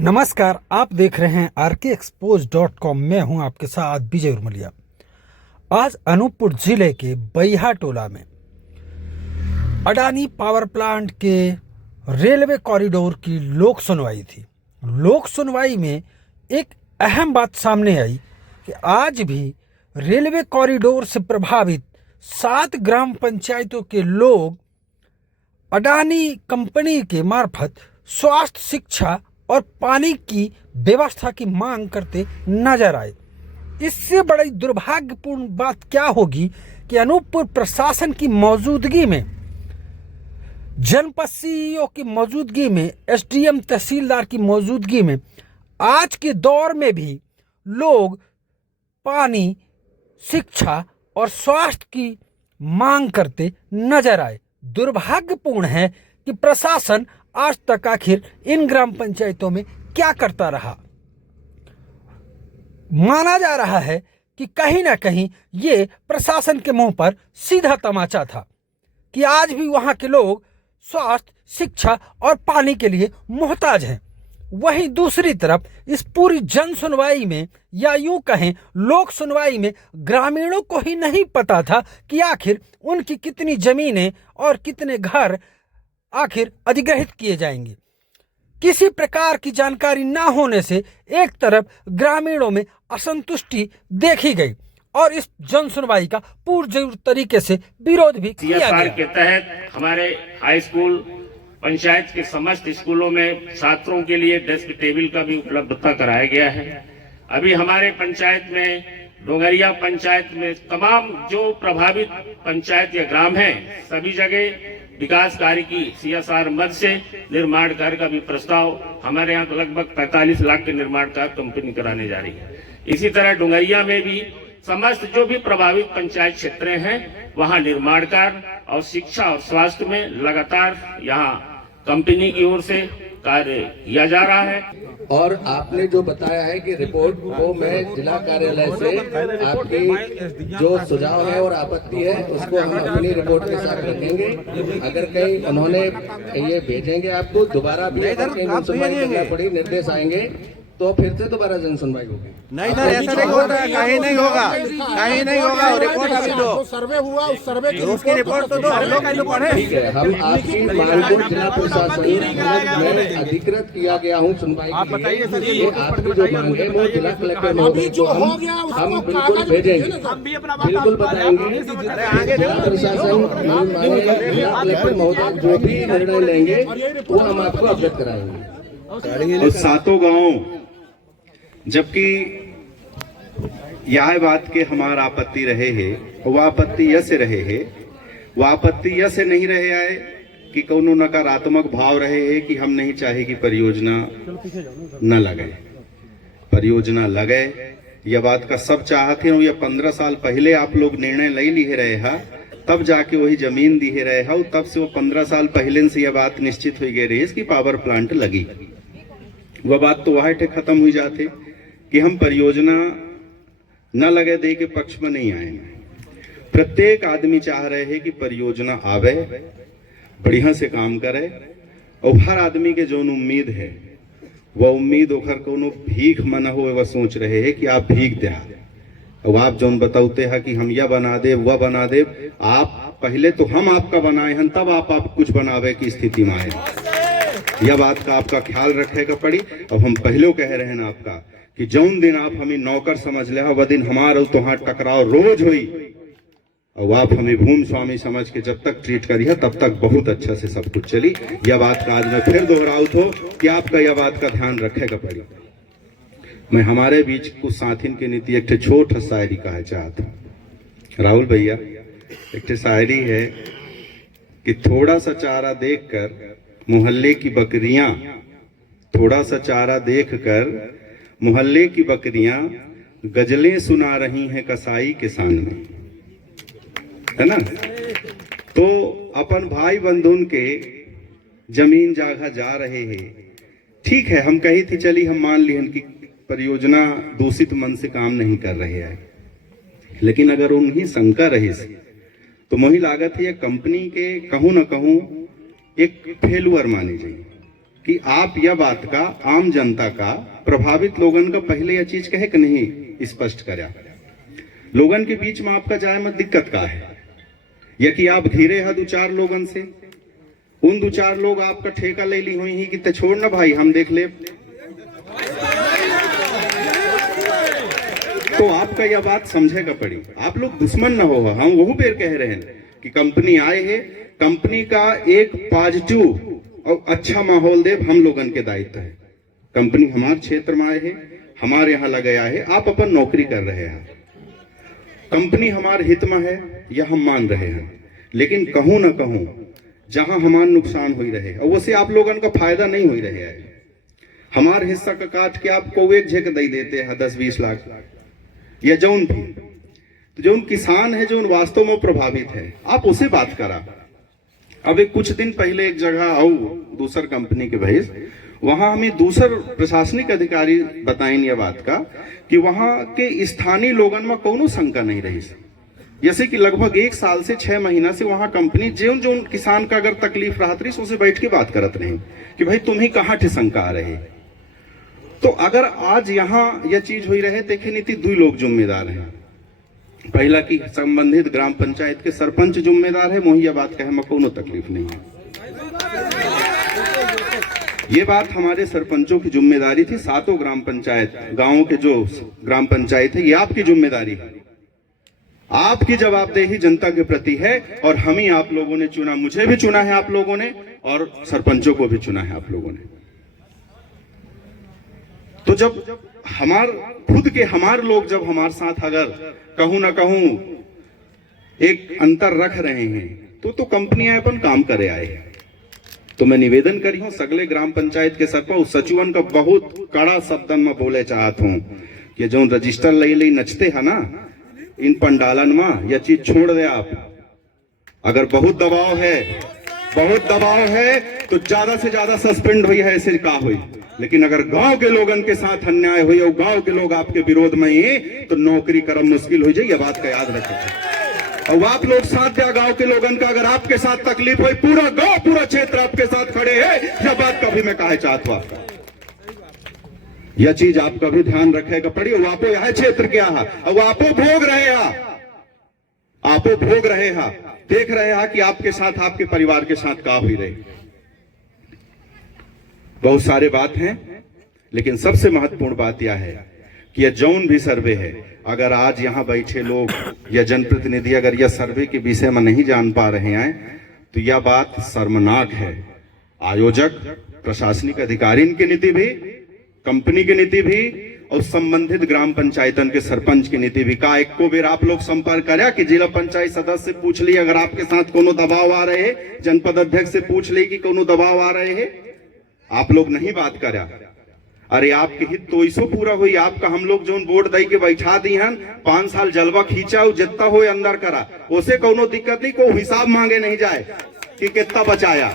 नमस्कार, आप देख रहे हैं RKExposed.com। मैं हूं आपके साथ विजय उर्मलिया। आज अनूपपुर जिले के बैहा टोला में अडानी पावर प्लांट के रेलवे कॉरिडोर की लोक सुनवाई थी। लोक सुनवाई में एक अहम बात सामने आई कि आज भी रेलवे कॉरिडोर से प्रभावित 7 ग्राम पंचायतों के लोग अडानी कंपनी के मार्फत स्वास्थ्य, शिक्षा और पानी की व्यवस्था की मांग करते नजर आए। इससे बड़ी दुर्भाग्यपूर्ण बात क्या होगी कि अनूपपुर प्रशासन की मौजूदगी में, जनपद सीईओ की मौजूदगी में, एसडीएम तहसीलदार की मौजूदगी में आज के दौर में भी लोग पानी, शिक्षा और स्वास्थ्य की मांग करते नजर आए। दुर्भाग्यपूर्ण है कि प्रशासन आज तक आखिर इन ग्राम पंचायतों में क्या करता रहा। माना जा रहा है कि कहीं ना कहीं ये प्रशासन के मुंह पर सीधा तमाचा था कि आज भी वहां के लोग स्वास्थ्य, शिक्षा और पानी के लिए मोहताज हैं। वहीं दूसरी तरफ इस पूरी जन सुनवाई में, या यूं कहें लोक सुनवाई में, ग्रामीणों को ही नहीं पता था कि आखिर उनकी कितनी जमीनें और कितने घर आखिर अधिग्रहित किए जाएंगे। किसी प्रकार की जानकारी ना होने से एक तरफ ग्रामीणों में असंतुष्टि देखी गई और इस जन सुनवाई का पूर्ण तरीके से विरोध भी किया गया। के तहत हमारे हाई स्कूल, पंचायत के समस्त स्कूलों में छात्रों के लिए डेस्क टेबल का भी उपलब्धता कराया गया है। अभी हमारे पंचायत में, डोंगरिया पंचायत में, तमाम जो प्रभावित पंचायत या ग्राम हैं, सभी जगह विकास कार्य की CSR मद से निर्माण कार्य का भी प्रस्ताव हमारे यहाँ लगभग 45 लाख के निर्माण कार्य कंपनी कराने जा रही है। इसी तरह डोंगरिया में भी समस्त जो भी प्रभावित पंचायत क्षेत्र हैं, वहाँ निर्माण कार्य और शिक्षा और स्वास्थ्य में लगातार यहाँ कंपनी की ओर से कार्य किया जा रहा है। और आपने जो बताया है कि रिपोर्ट को मैं जिला कार्यालय से आपकी जो सुझाव है और आपत्ति है उसको हम अपनी रिपोर्ट के साथ रखेंगे। अगर कहीं उन्होंने ये भेजेंगे आपको दोबारा भी जनसुनवाई करना पड़ी, निर्देश आएंगे तो फिर से दोबारा जनसुनवाई होगी। नहीं सर, ऐसा नहीं होगा, कहीं नहीं होगा, कहीं नहीं होगा। रिपोर्ट अभी दो, सर्वे हुआ, उस सर्वे की उसकी रिपोर्ट तो दो, हम लोग का तो पढ़े। ठीक है, हम आपकी मांग को जिला प्रशासन में अधिकृत किया गया हूँ सुनवाई के लिए। आपकी जो मांग है वो जिला कलेक्टर महोदय को हम बिल्कुल भेजेंगे, बिल्कुल बताएंगे। जिला प्रशासन जिला कलेक्टर महोदय जो भी निर्णय लेंगे वो हम आपको अवगत कराएंगे। 7 गाँव, जबकि यह बात के हमारा आपत्ति रहे है, वह आपत्ति यह से रहे है, वह आपत्ति यह से नहीं रहे आए कि कोनो नकारात्मक भाव रहे है कि हम नहीं चाहे कि परियोजना न लगे। परियोजना लगे, यह बात का सब चाहते हैं। ये 15 साल पहले आप लोग निर्णय ले लिए रहे हा, तब जाके वही जमीन दिए रहे हा, तब से वो 15 साल पहले से यह बात निश्चित हो गई रही कि पावर प्लांट लगी। वह बात तो वह खत्म हुई जाते कि हम परियोजना न लगे दे के पक्ष में नहीं आएंगे। प्रत्येक आदमी चाह रहे हैं कि परियोजना आवे, बढ़िया से काम करे, और हर आदमी के जो उम्मीद है वह उम्मीद होकर कोनो भीख मन हो, वह सोच रहे हैं कि आप भीख दे। अब आप जो बताते हैं कि हम यह बना दे, वह बना दे, आप पहले तो हम आपका बनाए हैं, तब आप कुछ बनावे की स्थिति में आए। यह बात का आपका ख्याल रखेगा पड़ी। अब हम पहले कह रहे हैं आपका कि जौन दिन आप हमें नौकर समझ ले, वह दिन हमारा तुहार टकराव रोज हुई, और आप हमें भूमि स्वामी समझ के जब तक ट्रीट करिए तब तक बहुत अच्छा से सब कुछ चली। यह बात का आज मैं फिर दोहराऊं तो कि आपका यह बात का ध्यान रखेगा पड़ी। मैं हमारे बीच कुछ साथिन के नीति एक छोट शायरी कहा चाहता। राहुल भैया, एक शायरी है कि थोड़ा सा चारा देखकर मोहल्ले की बकरियां, थोड़ा सा चारा देखकर मोहल्ले की बकरियां गजलें सुना रही हैं कसाई के सामने, है ना। तो अपन भाई बंधुन के जमीन जागा जा रहे हैं, ठीक है, हम कही थी चली, हम मान ली कि परियोजना दूषित मन से काम नहीं कर रहे हैं, लेकिन अगर उन्हीं शंका रही तो मोही लागत है कंपनी के कहूं न कहूं एक फेलुअर माने जाइए। कि आप यह बात का आम जनता का प्रभावित लोगन का पहले यह चीज कहे कि नहीं स्पष्ट करा। लोगन के बीच में आपका जाए मत दिक्कत का है, या कि आप धीरे है दो चार लोगन से, उन दो चार लोग आपका ठेका ले ली हुई ही कि ते छोड़ ना भाई हम देख ले। तो आपका यह बात समझेगा पड़ी, आप लोग दुश्मन ना हो। हम वही पेड़ कह रहे हैं कि कंपनी आए है, कंपनी का एक पॉजिटिव और अच्छा माहौल दे हम लोगन के दायित्व है। कंपनी हमारे क्षेत्र में आए है, हमारे यहाँ लगाया है, आप अपन नौकरी कर रहे हैं, कंपनी हमारे हित में है, यह हम मान रहे हैं। लेकिन कहूं ना कहूं जहां हमारा नुकसान हो रहे और वैसे आप लोगन का फायदा नहीं हो रहे है, हमारे हिस्सा का काट के आपको एक झेक दे देते हैं 10-20 लाख या जौन भी। तो जो किसान है जो वास्तव में प्रभावित है, आप उसे बात करा। अब एक कुछ दिन पहले एक जगह आओ दूसर कंपनी के भैस, वहां हमें दूसर प्रशासनिक अधिकारी बताएं यह बात का कि वहां के स्थानीय लोगन में कोनो शंका नहीं रही। जैसे कि लगभग 1 साल से 6 महीना से वहां कंपनी जो किसान का अगर तकलीफ रहा रही उसे बैठ के बात करत रही कि भाई तुम्हें कहाँ ठे शंका आ रहे। तो अगर आज यहाँ यह चीज हुई रहे, देखे नीति 2 लोग जिम्मेदार हैं। पहला की संबंधित ग्राम पंचायत के सरपंच जिम्मेदार है, मुहैया बात कहे में कोनो तकलीफ नहीं है। ये बात हमारे सरपंचों की जिम्मेदारी थी। 7 ग्राम पंचायत गांवों के जो ग्राम पंचायत है, ये आपकी जिम्मेदारी है, आपकी जवाबदेही जनता के प्रति है। और हम ही आप लोगों ने चुना, मुझे भी चुना है आप लोगों ने, और सरपंचों को भी चुना है आप लोगों ने। तो जब खुद के हमारे लोग जब हमारे साथ अगर कहूं ना कहूं एक अंतर रख रहे हैं, तो कंपनियां अपन काम करे आए हैं। तो मैं निवेदन करी हूं सगले ग्राम पंचायत के सरपंच सचिवन का बहुत कड़ा शब्दन में बोले चाहत हूं कि जो रजिस्टर ले नचते है ना इन पंडालन में, यह चीज छोड़ दे आप। अगर बहुत दबाव है तो ज्यादा से ज्यादा सस्पेंड हुई है, ऐसे का हुई। लेकिन अगर गांव के लोगन के साथ अन्याय हुई और गांव के लोग आपके विरोध में ही, तो नौकरी करम मुश्किल हो जाए। यह बात का याद रखें। और आप लोग साथ दिया गांव के लोगन का, अगर आपके साथ तकलीफ हुई, पूरा गांव पूरा क्षेत्र आपके साथ खड़े है। यह बात कभी मैं कहा चाहता हूं, यह चीज आप कभी ध्यान रखेगा पड़ी। और आपो यह क्षेत्र क्या है, और आपो भोग रहे हैं, देख रहे हैं कि आपके साथ आपके परिवार के साथ का हुई रही। बहुत सारे बात हैं, लेकिन सबसे महत्वपूर्ण बात यह है कि यह जौन भी सर्वे है, अगर आज यहां बैठे लोग या जनप्रतिनिधि अगर यह सर्वे के विषय में नहीं जान पा रहे हैं, तो यह बात शर्मनाक है। आयोजक, प्रशासनिक अधिकारी की नीति भी, कंपनी की नीति भी, और संबंधित ग्राम पंचायतन के सरपंच की नीति भी का एक को बेर आप लोग संपर्क करा कि जिला पंचायत सदस्य से पूछ ली अगर आपके साथ कोनो दबाव आ रहे हैं, जनपद अध्यक्ष से पूछ ली कि कोनो दबाव आ रहे हैं। आप लोग नहीं बात करा। अरे आपके हित तो इसो पूरा हुई, आपका हम लोग जो बोर्ड दई के बैठा दी हैं, 5 साल जलवा खींचा जितना हो अंदर करा, उसे कोनो दिक्कत नहीं, को हिसाब मांगे नहीं जाए कि कितना बचाया।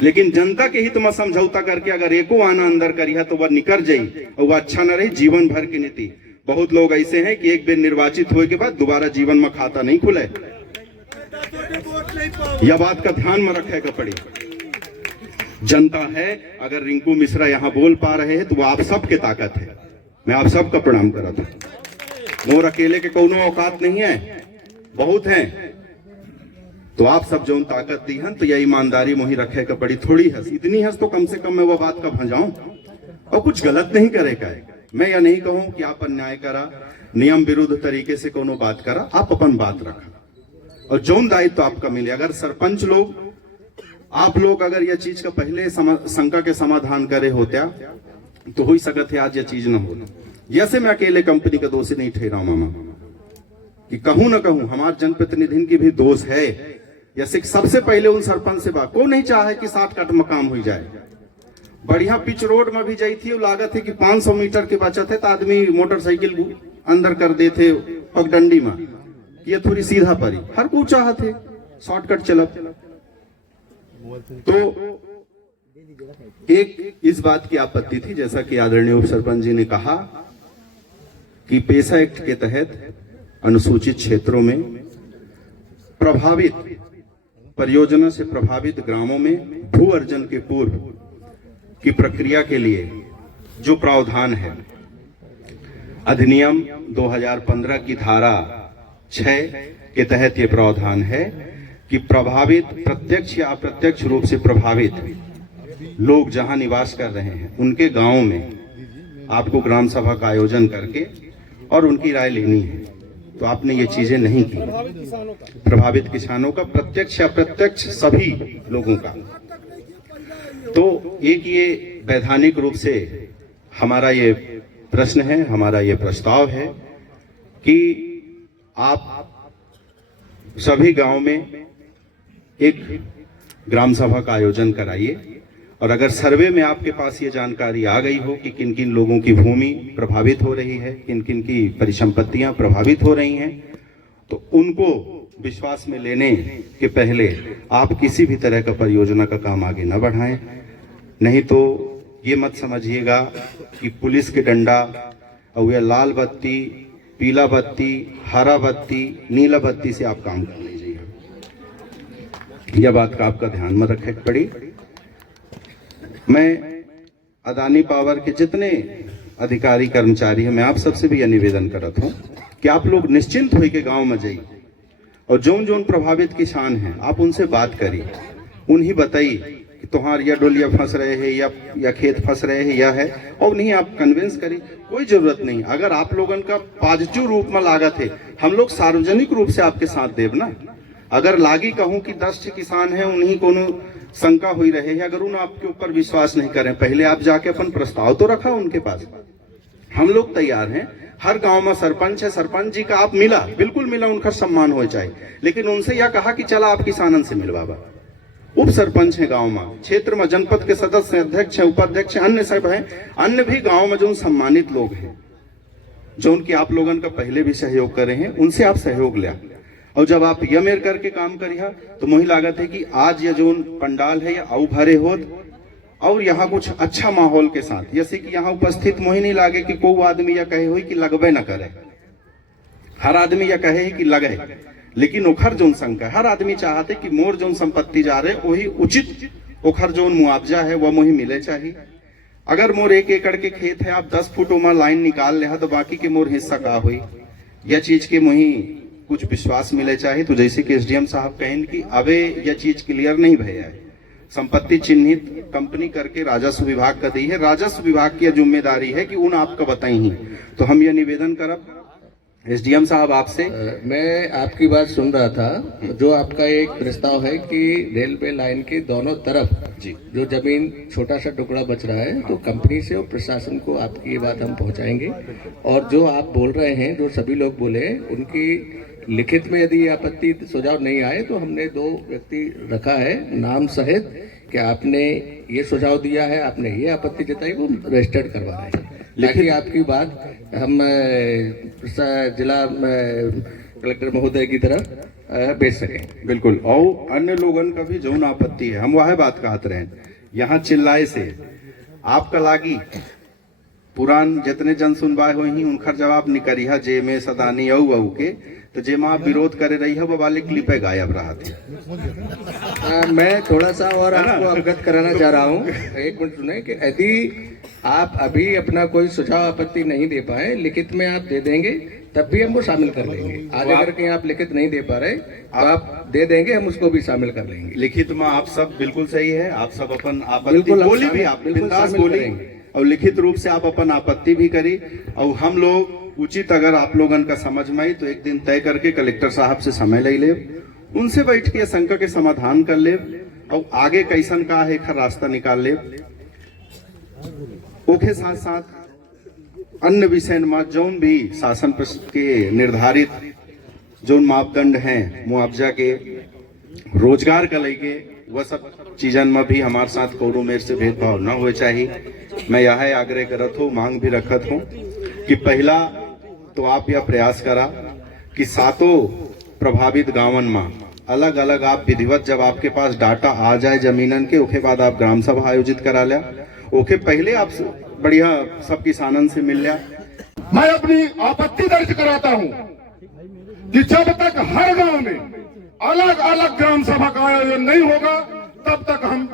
लेकिन जनता के हित में समझौता करके अगर एको आना अंदर करिया तो वह निकल जाई और वह अच्छा न रही जीवन भर की नीति। बहुत लोग ऐसे हैं कि एक बार निर्वाचित होने के बाद दोबारा जीवन में खाता नहीं खुले। यह बात का ध्यान में रखेगा पड़ी। जनता है, अगर रिंकू मिश्रा यहाँ बोल पा रहे हैं तो वो आप सबके ताकत है। मैं आप सबका प्रणाम करता हूँ। मोर अकेले के कोनो औकात नहीं है, बहुत हैं। तो आप सब जो ताकत दी है तो यह ईमानदारी मोही रखे का पड़ी। थोड़ी हंस, इतनी हंस तो कम से कम मैं वो बात का भजाऊं और कुछ गलत नहीं करेगा। मैं यह नहीं कहूं कि आप अन्याय करा, नियम विरुद्ध तरीके से कोनो बात करा, आप अपन बात रखा और जौन दायित्व तो आपका मिले। अगर सरपंच लोग, आप लोग अगर यह चीज का पहले शंका के समाधान करे होत्या तो हो सकत है आज यह चीज न हो। जैसे मैं अकेले कंपनी का दोषी नहीं ठहराऊं मामा, कि कहूं ना कहूं हमारे जनप्रतिनिधि की भी दोष है। जैसे सबसे पहले उन सरपंच से बात, को नहीं चाहे कि 60 कट में काम हो जाए। बढ़िया पिच रोड में भी जाई थी, लागत है कि 500 मीटर के बचत है तो आदमी मोटरसाइकिल अंदर कर देते पगडंडी में, ये थोड़ी सीधा परी, हर को चाहते शॉर्टकट चलब। तो एक इस बात की आपत्ति थी, जैसा कि आदरणीय उप सरपंच जी ने कहा कि पेशा एक्ट के तहत अनुसूचित क्षेत्रों में प्रभावित परियोजना से प्रभावित ग्रामों में भू अर्जन के पूर्व की प्रक्रिया के लिए जो प्रावधान है, अधिनियम 2015 की धारा 6 के तहत ये प्रावधान है कि प्रभावित, प्रत्यक्ष या अप्रत्यक्ष रूप से प्रभावित लोग जहां निवास कर रहे हैं उनके गांव में आपको ग्राम सभा का आयोजन करके और उनकी राय लेनी है। तो आपने ये चीजें नहीं की। प्रभावित किसानों का, प्रत्यक्ष या अप्रत्यक्ष सभी लोगों का। तो एक ये वैधानिक रूप से हमारा ये प्रश्न है, हमारा ये प्रस्ताव है कि आप सभी गांव में एक ग्राम सभा का आयोजन कराइए और अगर सर्वे में आपके पास ये जानकारी आ गई हो कि किन किन लोगों की भूमि प्रभावित हो रही है, किन किन की परिसंपत्तियां प्रभावित हो रही हैं, तो उनको विश्वास में लेने के पहले आप किसी भी तरह का परियोजना का काम आगे न बढ़ाएं। नहीं तो ये मत समझिएगा कि पुलिस के डंडा और यह लाल बत्ती, पीला बत्ती, हरा बत्ती, नीला बत्ती से आप काम कर लीजिएगा। यह बात का आपका ध्यान में रखे पड़ी। मैं अदानी पावर के जितने अधिकारी कर्मचारी हैं, मैं आप सबसे भी यह निवेदन करता हूँ कि आप लोग निश्चिंत होकर गांव में जाइए और जोन जोन प्रभावित किसान हैं आप उनसे बात करिए, उन्हें बताइए कि तुम्हार या डोलिया फंस रहे हैं या खेत फंस रहे हैं या है, और नहीं आप कन्विंस करिए। कोई जरूरत नहीं, अगर आप लोगों का पॉजिटिव रूप में लागत है, हम लोग सार्वजनिक रूप से आपके साथ देव ना। अगर लागी कहूं कि 10 किसान हैं, उन्हीं को शंका हुई रहे है, अगर उन आपके ऊपर विश्वास नहीं करें, पहले आप जाके अपन प्रस्ताव तो रखा उनके पास। हम लोग तैयार हैं। हर गांव में सरपंच है, सरपंच जी का आप मिला, बिल्कुल मिला, उनका सम्मान हो जाए, लेकिन उनसे यह कहा कि चला आप किसानन से मिलवावा। उप सरपंच है गांव में, क्षेत्र में जनपद के सदस्य, अध्यक्ष है, उपाध्यक्ष है, अन्य सब है, अन्य भी गांव में जो सम्मानित लोग हैं, जो उनकी आप लोगों का पहले भी सहयोग करे हैं, उनसे आप सहयोग लिया। और जब आप यह मेर करके काम करिए तो मुझे लागत है कि आज यह जो पंडाल है यह आउ भरे होत और यहाँ कुछ अच्छा माहौल के साथ, जैसे कि यहाँ उपस्थित मुझे नहीं लागे कि कोई आदमी यह कहे हुई कि लगबे न करे। हर आदमी यह कहे कि लगे, लेकिन ओखर जोन शंका, हर आदमी चाहते कि मोर जोन संपत्ति जा रहे वही उचित ओखर जोन मुआवजा है वह मुझे मिले चाहिए। अगर मोर 1 एकड़ के खेत है, आप 10 फुट में लाइन निकाल ले तो बाकी के मोर हिस्सा का हुई, यह चीज के मुझे कुछ विश्वास मिले चाहिए। तो जैसे कि एसडीएम साहब कहें कि अबे यह चीज क्लियर नहीं भैया है, संपत्ति चिन्हित कंपनी करके राजस्व विभाग का दी है, राजस्व विभाग की जिम्मेदारी है कि उन आपका बताई ही। तो हम यह निवेदन करब एसडीएम साहब आपसे। मैं आपकी बात सुन रहा था, जो आपका एक प्रस्ताव है कि रेलवे लाइन के दोनों तरफ जी जो जमीन छोटा सा टुकड़ा बच रहा है, तो कंपनी से और प्रशासन को आपकी ये बात हम पहुंचाएंगे। और जो आप बोल रहे हैं, जो सभी लोग बोले, उनकी लिखित में यदि आपत्ति सुझाव नहीं आए तो हमने 2 व्यक्ति रखा है नाम सहित कि आपने ये सुझाव दिया है, आपने ये आपत्ति जताई, वो रजिस्टर्ड करवा रहे हैं, लेकिन आपकी बात हम जिला कलेक्टर महोदय की तरफ भेज सकें। बिल्कुल। और अन्य लोगों का भी जो आपत्ति है, हम वह बात कहते रहे, यहाँ चिल्लाए से आपका लागी पुरान जितने जन सुनवाए हुई ही उनका जवाब निकरिया जे में सदानी अऊ के, तो जे में आप विरोध करे रही है वो वाले क्लिपे गायब रहा थे। मैं थोड़ा सा और आपको अवगत कराना चाह रहा हूँ, 1 मिनट सुने कि यदि आप अभी अपना कोई सुझाव आपत्ति नहीं दे पाए, लिखित में आप दे देंगे तब भी हम वो शामिल कर लेंगे। आगे अगर कहीं आप लिखित नहीं दे पा रहे तो आप दे देंगे, हम उसको भी शामिल कर लेंगे। लिखित में आप सब बिल्कुल सही है, आप सब अपन आपत्ति बिल्कुल बोली भी, आप बिंदास बोली और लिखित रूप से आप अपन आपत्ति भी करी। और हम लोग उचित अगर आप लोगन का समझ में आई तो एक दिन तय करके कलेक्टर साहब से समय ले, उनसे बैठ के शंका के समाधान कर ले और आगे कैसन का है रास्ता निकाल ले। ओके साथ साथ अन्य विषय में जौन भी शासन के निर्धारित जो मापदंड हैं मुआवजा के, रोजगार का लेके, वह सब चीजन में भी हमारे साथ कोनो मेर से भेदभाव न हो चाहिए। मैं यह आग्रह करत हूँ, मांग भी रखत हूँ कि पहला तो आप यह प्रयास करा कि 7 प्रभावित गांवन में अलग अलग आप विधिवत, जब आपके पास डाटा आ जाए जमीनन के, उसके बाद आप ग्राम सभा आयोजित करा लिया। ओके, पहले आप बढ़िया सब किसानन से मिल लिया। मैं अपनी आपत्ति दर्ज कराता हूं कि जब तक हर गांव में अलग अलग ग्राम सभा का आयोजन नहीं होगा तब तक हम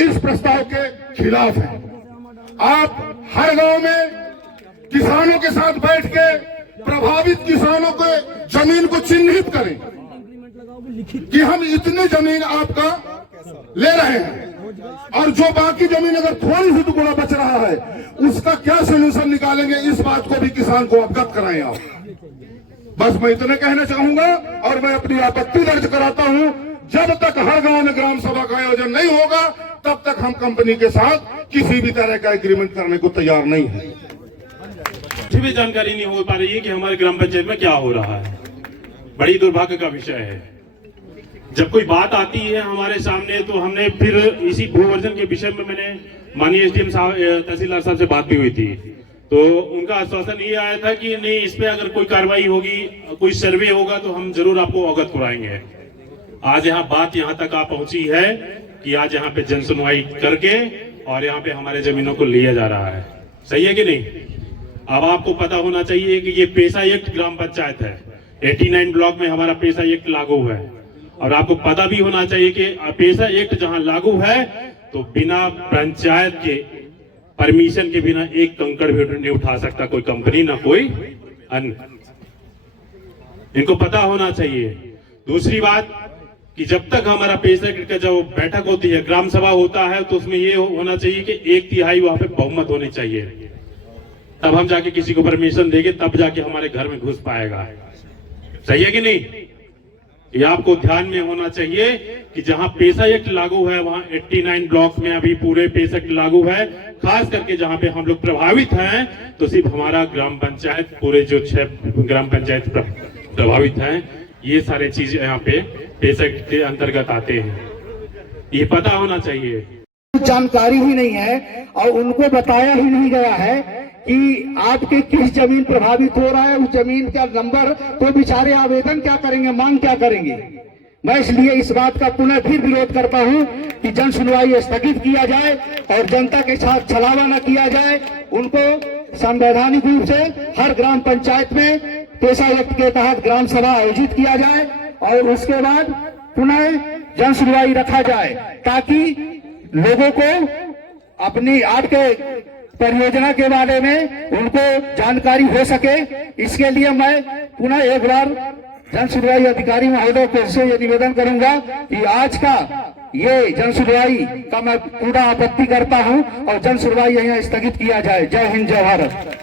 इस प्रस्ताव के खिलाफ हैं। आप हर गांव में किसानों के साथ बैठ के प्रभावित किसानों के जमीन को चिन्हित करें कि हम इतनी जमीन आपका ले रहे हैं, और जो बाकी जमीन अगर थोड़ी सी टुकड़ा बच रहा है उसका क्या सोल्यूशन निकालेंगे, इस बात को भी किसान को अवगत कराएं आप। बस मैं इतने कहना चाहूंगा और मैं अपनी आपत्ति दर्ज कराता हूं। जब तक हर गांव में ग्राम सभा का आयोजन नहीं होगा तब तक हम कंपनी के साथ किसी भी तरह का एग्रीमेंट करने को तैयार नहीं है। मुझे भी जानकारी नहीं हो पा रही है कि हमारे ग्राम पंचायत में क्या हो रहा है। बड़ी दुर्भाग्य का विषय है। जब कोई बात आती है हमारे सामने तो हमने फिर इसी भूवर्जन के विषय में मैंने माननीय एसडीएम साहब, तहसीलदार साहब से बात भी हुई थी, तो उनका आश्वासन ये आया था कि नहीं, इस पे अगर कोई कार्रवाई होगी, कोई सर्वे होगा तो हम जरूर आपको अवगत कराएंगे। आज यहाँ बात यहाँ तक आ पहुंची है कि आज यहाँ पे जन सुनवाई करके और यहाँ पे हमारे जमीनों को लिया जा रहा है। सही है कि नहीं? अब आपको पता होना चाहिए कि ये पेशा एक्ट ग्राम पंचायत है, 89 ब्लॉक में हमारा पेशा एक्ट लागू है, और आपको पता भी होना चाहिए कि पेशा एक्ट जहां लागू है तो बिना पंचायत के परमिशन के बिना एक कंकड़ भी नहीं उठा सकता कोई कंपनी, ना कोई अन्य। इनको पता होना चाहिए। दूसरी बात कि जब तक हमारा पेशा एक्ट का जो बैठक होती है, ग्राम सभा होता है, तो उसमें ये होना चाहिए कि 1/3 वहां पे बहुमत होनी चाहिए, तब हम जाके किसी को परमिशन देंगे, तब जाके हमारे घर में घुस पाएगा। सही है कि नहीं? ये आपको ध्यान में होना चाहिए कि जहां पेशा एक्ट लागू है वहां 89 ब्लॉक में अभी पूरे पेशा एक्ट लागू है। खास करके जहां पे हम लोग प्रभावित हैं तो सिर्फ हमारा ग्राम पंचायत, पूरे जो 6 ग्राम पंचायत प्रभावित हैं, ये सारे चीज यहाँ पे पेशा एक्ट के अंतर्गत आते हैं। ये पता होना चाहिए। जानकारी ही नहीं है और उनको बताया ही नहीं गया है कि आपके किस जमीन प्रभावित हो रहा है, उस जमीन का नंबर, तो बेचारे आवेदन क्या करेंगे, मांग क्या करेंगे। मैं इसलिए इस बात का पुनः फिर विरोध करता हूं कि जन सुनवाई स्थगित किया जाए और जनता के साथ छलावा न किया जाए। उनको संवैधानिक रूप से हर ग्राम पंचायत में पेशा एक्ट के तहत ग्राम सभा आयोजित किया जाए और उसके बाद पुनः जन सुनवाई रखा जाए, ताकि लोगों को अपनी आपके परियोजना के बारे में उनको जानकारी हो सके। इसके लिए मैं पुनः एक बार जन सुनवाई अधिकारी महोदय को से ये निवेदन करूंगा कि आज का ये जन सुनवाई का मैं पूरा आपत्ति करता हूं और जन सुनवाई यहाँ स्थगित किया जाए। जय हिंद, जय भारत।